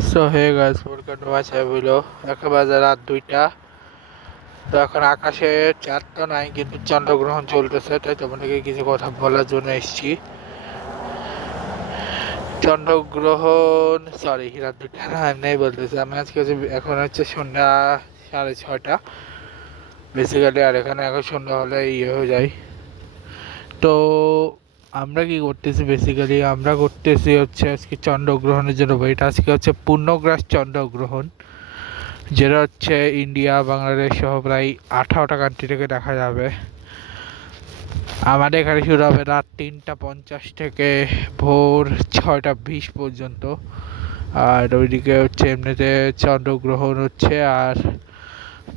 So hey guys, welcome to my channel. এখন বাজে রাত 2টা। তো এখন আকাশে চাঁদ তো নাই, কিন্তু চন্দ্রগ্রহণ চলতেছে, তাই তোমাদেরকে কিছু কথা বলার জন্য এসেছি। চন্দ্রগ্রহণ, সরি, রাত 2টা না, এমনি বলতেছি। আমি আজকে এখন হচ্ছে সন্ধ্যা 6:30। বেসিক্যালি আর এখানে এখন সন্ধ্যা হলে হয়ে যায়। তো আমরা কি করতেছি, বেসিক্যালি আমরা করতেছি হচ্ছে আজকে চন্দ্রগ্রহণের জন্য ওয়েট। আজকে হচ্ছে পূর্ণগ্রাস চন্দ্রগ্রহণ, যেটা হচ্ছে ইন্ডিয়া, বাংলাদেশ সহ প্রায় 18টা কান্ট্রি থেকে দেখা যাবে। আমাদের এখানে শুরু হবে রাত 3:50 থেকে ভোর 6:20 পর্যন্ত। আর ওইদিকে হচ্ছে এমনিতে চন্দ্রগ্রহণ হচ্ছে আর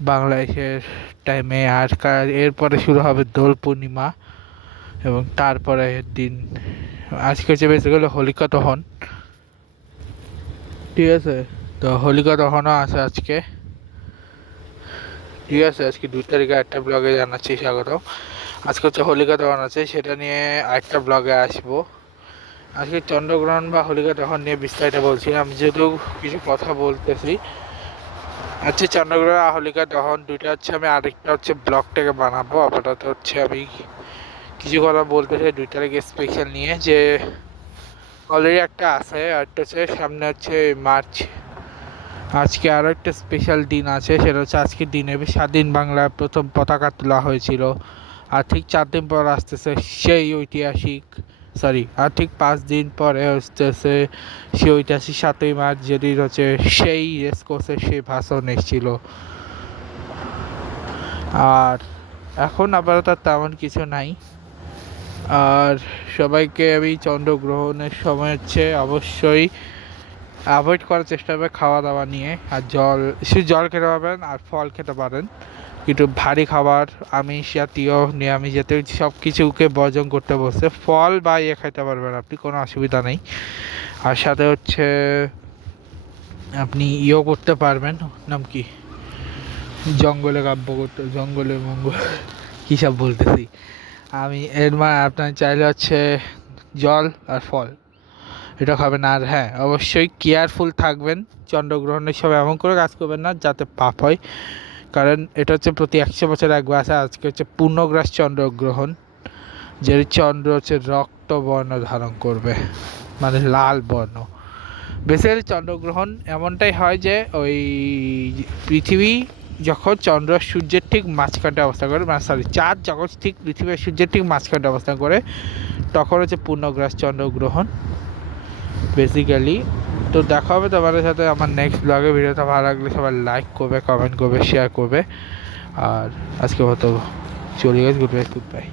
বাংলাদেশের টাইমে। আর এরপরে শুরু হবে দোল পূর্ণিমা, এবং তারপরে দিন আজকে হচ্ছে বেসিক্যালি হোলিকা দহন। ঠিক আছে, তো হোলিকা দহনও আছে আজকে। ঠিক আছে, আজকে 2 তারিখে একটা ব্লগে জানাচ্ছি স্বাগত। আজকে হচ্ছে হোলিকা দহন আছে, সেটা নিয়ে আরেকটা ব্লগে আসবো। আজকে চন্দ্রগ্রহণ বা হোলিকা দহন নিয়ে বিস্তারিত বলছি। আমি যেহেতু কিছু কথা বলতেছি, আজকে চন্দ্রগ্রহণ আর হোলিকা দহন দুইটা হচ্ছে আমি আরেকটা হচ্ছে ব্লগ থেকে বানাবো। আপাতত হচ্ছে আমি কিছু কথা বলতে চাই 2 তারিখে স্পেশাল নিয়ে, যে অলরেডি একটা আছে, আরেকটা হচ্ছে সামনে হচ্ছে মার্চ। আজকে আরও একটা স্পেশাল দিন আছে, সেটা হচ্ছে আজকের দিনে স্বাধীন বাংলার প্রথম পতাকা তোলা হয়েছিল। আর ঠিক 4 দিন পর আসতেছে সেই ঐতিহাসিক, আর ঠিক 5 দিন পরে হচ্ছে সেই ঐতিহাসিক 7ই মার্চ, যেটি হচ্ছে সেই রেসকোর্সের সেই ভাষণ এসেছিল। আর এখন আপাতত তেমন কিছু নাই। আর সবাইকে আমি চন্দ্রগ্রহণের সময় হচ্ছে অবশ্যই অ্যাভয়েড করার চেষ্টা করবে খাওয়া দাওয়া নিয়ে। আর শুধু জল খেতে পারবেন আর ফল খেতে পারেন, কিন্তু ভারী খাবার আমিষ জাতীয় নিরামিষ জাতীয় সব কিছুকে বর্জন করতে বসছে। ফল বা খাইতে পারবেন আপনি, কোনো অসুবিধা নেই। আর সাথে হচ্ছে আপনি করতে পারবেন, নাম কি, জঙ্গলে কাব্য করতে, জঙ্গলে মঙ্গল, কী সব বলতেছি আমি। এর মানে আপনার চাইলে হচ্ছে জল আর ফল এটা খাবেন। আর হ্যাঁ, অবশ্যই কেয়ারফুল থাকবেন। চন্দ্রগ্রহণের সময় এমন করে কাজ করবেন না যাতে পাপ হয়, কারণ এটা হচ্ছে প্রতি 100 বছর একবার আসে। আজকে হচ্ছে পূর্ণগ্রাস চন্দ্রগ্রহণ, যে চন্দ্র হচ্ছে রক্তবর্ণ ধারণ করবে, মানে লাল বর্ণ। বেসিক্যালি চন্দ্রগ্রহণ এমনটাই হয় যে ওই পৃথিবী যখন চন্দ্র সূর্যের ঠিক মাঝখানটা অবস্থান করে, মানে চাঁদ যখন ঠিক পৃথিবীর সূর্যের ঠিক মাঝখানটা অবস্থান করে, তখন হচ্ছে পূর্ণগ্রাস চন্দ্রগ্রহণ বেসিক্যালি। তো দেখা হবে তোমাদের সাথে আমার নেক্সট ব্লগে। ভিডিওটা ভালো লাগলে সবাই লাইক করবে, কমেন্ট করবে, শেয়ার করবে। আর আজকে মতো চলে গেছে, গুড বাই।